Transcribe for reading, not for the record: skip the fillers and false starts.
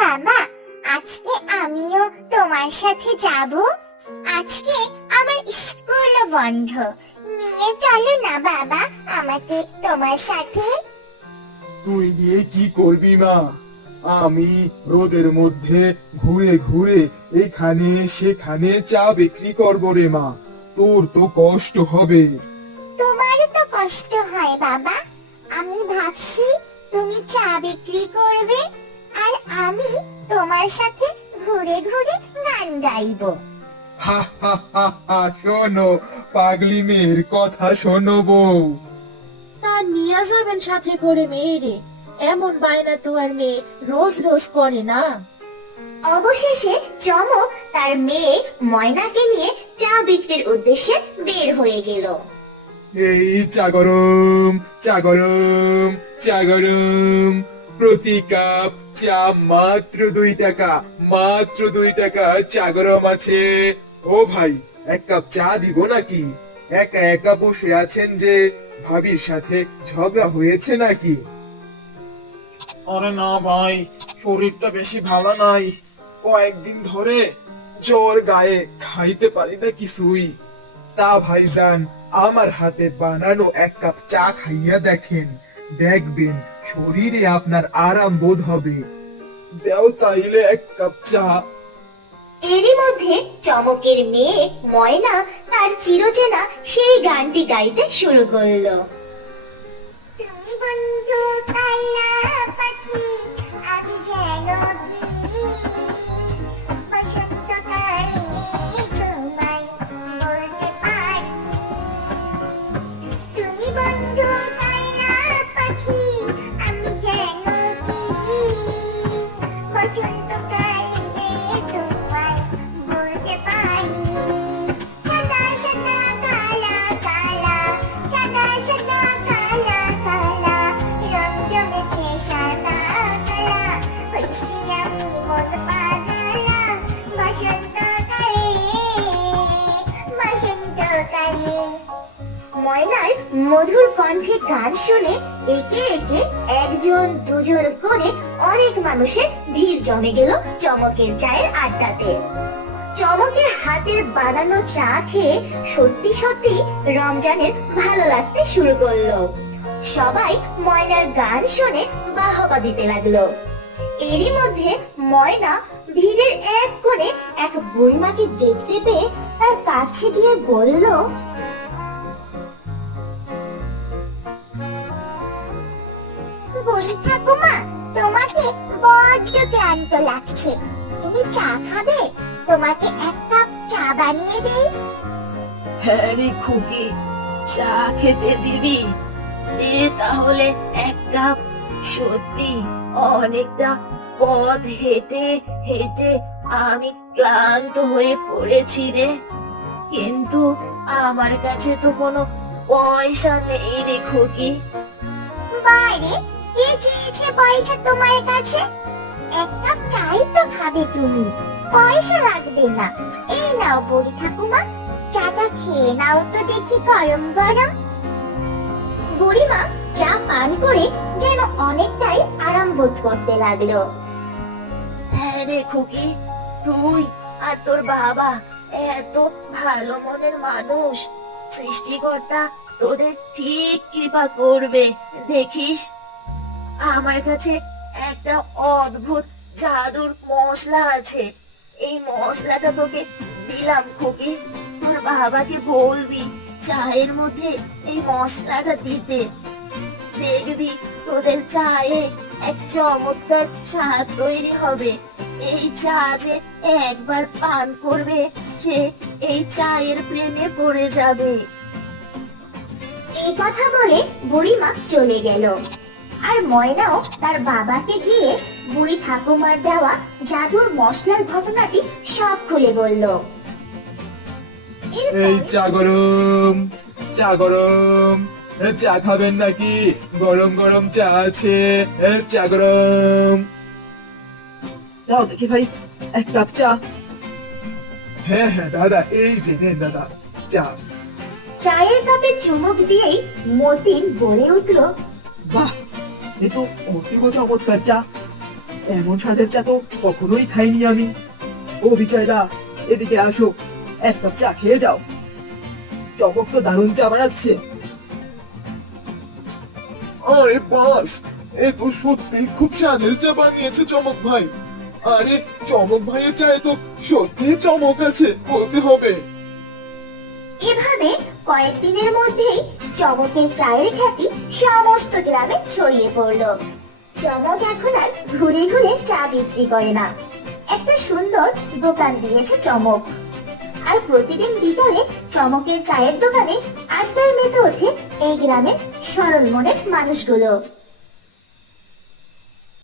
বাবা, আজকে আমিও তোমার সাথে যাব। আজকে আমার স্কুলও বন্ধ। নিয়ে চলো না বাবা আমাকে তোমার সাথে। তুই গিয়ে কি করবি মা? আমি রোদের মধ্যে ঘুরে ঘুরে এখানে সেখানে চা বিক্রি করবো রে মা। তোর তো কষ্ট হবে। তোমারও তো কষ্ট হয় বাবা। আমি ভাবছি তুমি চা বিক্রি করবে আর আমি তোমার সাথে ঘুরে ঘুরে গান গাইবো। হা হা হা হা, শোনো পাগলি মেয়ের কথা শোনো বউ। তা নিয়ে যাবেন সাথে করে মেয়েরে। এমন বায়না তো আর মেয়ে রোজ রোজ করে না। অবশেষে চমক তার মেয়ে ময়নাকে নিয়ে চা বিক্রির উদ্দেশ্যে বের হয়ে গেল। এই চা গরম, চা গরম, চা গরম। প্রতি কাপ চা মাত্র 2 টাকা, মাত্র 2 টাকা চা গরম আছে। ও ভাই, 1 কাপ চা দিব নাকি? একা একা বসে আছেন যে, ভাবির সাথে ঝগড়া হয়েছে নাকি? আরে না ভাই, শরীরটা বেশি ভালো নাই। কয়েকদিন ধরে জ্বর, গায়ে খাইতে পারি না কিছুই। তা ভাইজান, আমার হাতে বানানো 1 কাপ চা খাইয়া দেখেন, দেখবেন শরীরে আপনার আরাম বোধ হবে। দেও তাইলে 1 কাপ চা। এরই মধ্যে চমকের মেয়ে ময়না তার চিরচেনা সেই গানটি গাইতে শুরু করলো। তুমি বন্ধু কালা পাখি, আমি যেন কি বসন্তকালে তোমায় বলতে পারিনি। তুমি বন্ধু কালা পাখি, আমি যেন কি বসন্তকালে তোমায় বলতে পারিনি। সাদা সাদা কালা কালা, সাদা সাদা কালা কালা, রং জমেছে সাদা কালা, হইছি আমি মন পাগলা। বসন্তকালে, বসন্তকালে। ময়নার মধুর কণ্ঠে গান শুনে একে একে 1 2 করে অনেক মানুষের ভিড় জমে গেল চমকের চায়ের আড্ডাতে। চমকের হাতের বানানো চা খেয়ে সত্যি সত্যি রমজানের ভালো লাগতে শুরু করলো। সবাই ময়নার গান শুনে বাহবা দিতে লাগলো। এরই মধ্যে ময়না ভিড়ের এক কোণে এক বুড়িমাকে দেখতে পেয়ে তার কাছে গিয়ে বলল, বুড়ি ঠাকুমা, তোমাকে বড্ড ক্লান্ত লাগছে। তুমি চা খাবে? তোমাকে 1 কাপ চা বানিয়ে দেই। হ্যাঁ রে খুকি, চা খেতে দিবি? দে তাহলে 1 কাপ। সত্যি অনেকটা পথ হেঁটে হেঁটে আমি ক্লান্ত হয়ে পড়েছি রে। কিন্তু আমার কাছে তো কোনো পয়সা নেই রে খুকি। বাইরে কে চেয়েছে পয়সা তোমার কাছে? 1 কাপ চাই তো খাবে তুমি, পয়সা লাগবে না। এই নাও বুড়ি ঠাকুমা, চাটা খেয়ে নাও তো দেখি গরম গরম। বুড়িমা চা পান করে যেন অনেকটাই আরাম বোধ করতে লাগলো। হ্যাঁ রে খুকি, তুই আর তোর বাবা এত ভালো মনের মানুষ। সৃষ্টিকর্তা তোদের ঠিক কৃপা করবে, দেখিস। আমার কাছে একটা অদ্ভুত জাদুর মশলা আছে। এই মশলাটা তোকে দিলাম খুকি। তোর বাবাকে বলবি চায়ের মধ্যে এই মশলাটা দিতে। দেখবি তোদের চায়ে এক চমৎকার স্বাদ তৈরি হবে। এই চা যে একবার পান করবে সে এই চায়ের প্রেমে পড়ে যাবে। এই কথা বলে বুড়িমা চলে গেল। আর ময়নাও তার বাবাকে গিয়ে বুড়ি ঠাকুমার দেওয়া জাদুর মশলার ঘটনাটি সব খুলে বলল। এই চা গরম, চা গরম। চা খাবেন নাকি? গরম গরম চা আছে, চা গরম। দাও দেখি ভাই 1 কাপ চা। হ্যাঁ হ্যাঁ দাদা, এই যে নেন দাদা চা। চায়ের কাপে চুমুক দিয়েই মতিন বলে উঠল, বাহ, এ তো অতীব চমৎকার চা। এমন স্বাদের চা তো কখনোই খাইনি আমি। ও বিজয়দা, এদিকে আসো, এক কাপ চা খেয়ে যাও। চমক তো দারুণ চা বানাচ্ছে। আরে বাস, এ তো সত্যি খুব স্বাদের চা বানিয়েছে চমক ভাই। আরে চমক ভাইয়ের চায়ে তো সত্যি চমক আছে বলতে হবে। এভাবে কয়েকদিনের মধ্যেই চমকের চায়ের খ্যাতি সমস্ত গ্রামে ছড়িয়ে পড়লো। চমক এখন আর ঘুরে ঘুরে চা বিক্রি করে না, একটা সুন্দর দোকান দিয়েছে চমক। আর প্রতিদিন বিকালে চমকের চায়ের দোকানে আড্ডায় মেতে ওঠে এই গ্রামের সরল মনের মানুষগুলো।